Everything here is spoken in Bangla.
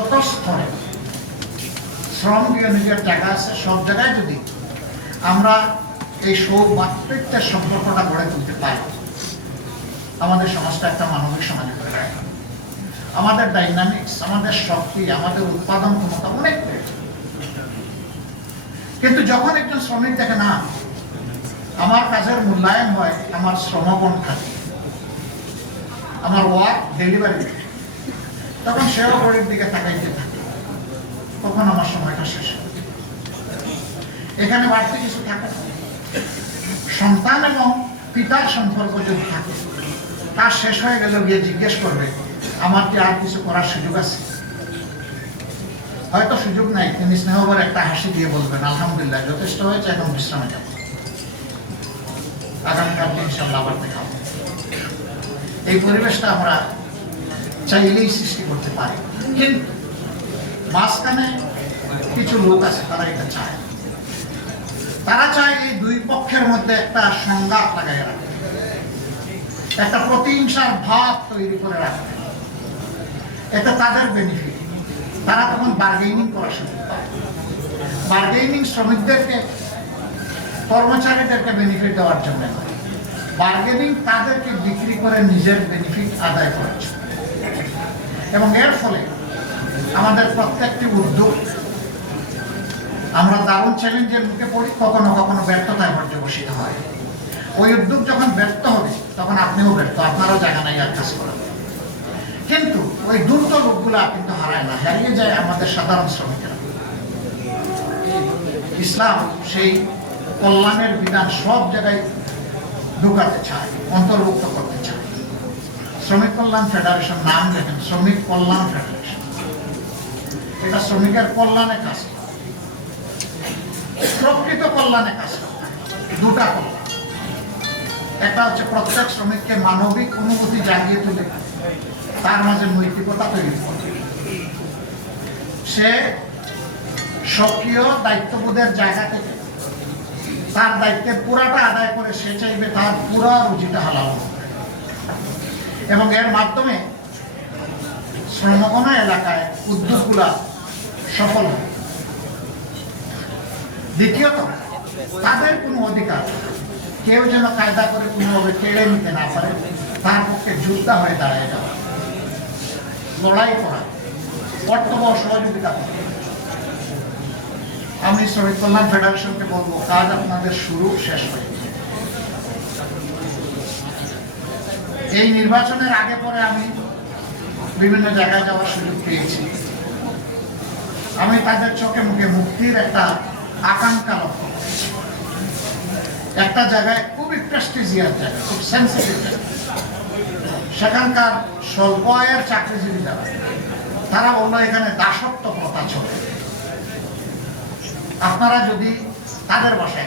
যত স্তরে শ্রম বিনিয়োগের জায়গা আছে, সব জায়গায় যদি আমরা এই সৌভাতৃত্বের সম্পর্কটা গড়ে তুলতে পারি, আমাদের সমাজটা একটা মানবিক সমাজে হয়ে যায়। আমাদের ডাইনামিক্স, আমাদের শক্তি, আমাদের উৎপাদন ক্ষমতা অনেক বেড়েছে। কিন্তু যখন একজন শ্রমিক দেখে না আমার কাজের মূল্যায়ন হয় আমার শ্রমবন খাতে, আমার ওয়ার্ক ডেলিভারি, তখন সেও ঘড়ির দিকে তাকাইতে থাকে, তখন আমার সময়টা শেষ হয়। এখানে বাড়তি কিছু থাকে না। সন্তান এবং পিতার সম্পর্ক যদি থাকে, তার শেষ হয়ে গেল গিয়ে জিজ্ঞেস করবে আমার কি আর কিছু করার সুযোগ আছে? হয়তো সুযোগ নাই, তিনি স্নেহভরে একটা হাসি দিয়ে বলবেন আলহামদুলিল্লাহ যথেষ্ট হয়েছে, এখন বিশ্রামে যাব, আগামীকাল ইনশাআল্লাহ আবার দেখা হবে। এই পরিবেশটা আমরা চাইলেই সৃষ্টি করতে পারি, কিন্তু মাঝখানে কিছু লোক আছে তারা এটা চায়। তারা চায় এই দুই পক্ষের মধ্যে একটা সংঘাত লাগাই রাখে, একটা প্রতিহিংসার ভাব তৈরি করে রাখবে। এটা তাদের বেনিফিট। তারা তখন বার্গেনিং করা শুরু করে। বার্গেনিং শ্রমিকদেরকে, কর্মচারীদেরকে বেনিফিট দেওয়ার জন্য হয়। বার্গেনিং তাদেরকে বিক্রি করে নিজের বেনিফিট আদায় করার জন্য। এবং এর ফলে আমাদের প্রত্যেকটি উদ্যোগ আমরা দারুণ চ্যালেঞ্জের মুখে পড়ি, কখনো কখনো ব্যর্থতায় পর্যবসিত হয়। ওই উদ্যোগ যখন ব্যর্থ হবে তখন আপনিও ব্যর্থ, আপনারও জায়গা নাই আর কাজ করার। কিন্তু ওই দ্রুত লোকগুলা কিন্তু হারায় না, হারিয়ে যায় আমাদের সাধারণ শ্রমিকেরা। ইসলাম সেই কল্যাণের বিধান সব জায়গায় ঢুকাতে চায়, অন্তর্ভুক্ত করতে চায়। শ্রমিক কল্যাণ ফেডারেশন নাম দেখেন, শ্রমিক কল্যাণ ফেডারেশন। এটা শ্রমিকের কল্যাণে কাজ করে, প্রকৃত কল্যাণে কাজ করে। দুটা কল্যাণ, একটা হচ্ছে প্রত্যেক শ্রমিককে মানবিক অনুভূতি জাগিয়ে তুলে তার মাঝে নৈতিকতা তৈরি করে, সে সক্রিয় দায়িত্ববোধের জায়গা থেকে তার দায়িত্বের পুরাটা আদায় করে সে চাইবে তার পুরা রুজিটা হালাল হবে, এবং এর মাধ্যমে শ্রমগণ এলাকায় উদ্যোগগুলা সফল হবে। দ্বিতীয়ত, তাদের কোনো অধিকার কেউ যেন কায়দা করে কোনোভাবে কেড়ে নিতে না পারে, তার পক্ষে যোদ্ধা হয়ে দাঁড়িয়ে যাওয়া, লড়াই করা, কর্তব্য সহযোগিতা করা। আমি শ্রমিক কল্যাণ ফেডারেশনকে বলবো, কাজ আপনাদের শুরু শেষ হয়েছে। এই নির্বাচনের আগে পরে আমি বিভিন্ন জায়গায় যাওয়ার সুযোগ পেয়েছি। আমি তাদের চোখে মুখে মুক্তির একটা আকাঙ্ক্ষা লক্ষ্য করেছি। একটা জায়গায় খুবই প্রেস্টিজিয়াস জায়গা, খুব সেন্সিটিভ জায়গা, সেখানকার স্বল্প আয়ের চাকরিজীবী যারা, তারা বললো এখানে দাসত্ব প্রথা চলে। আপনারা যদি তাদের বাসায়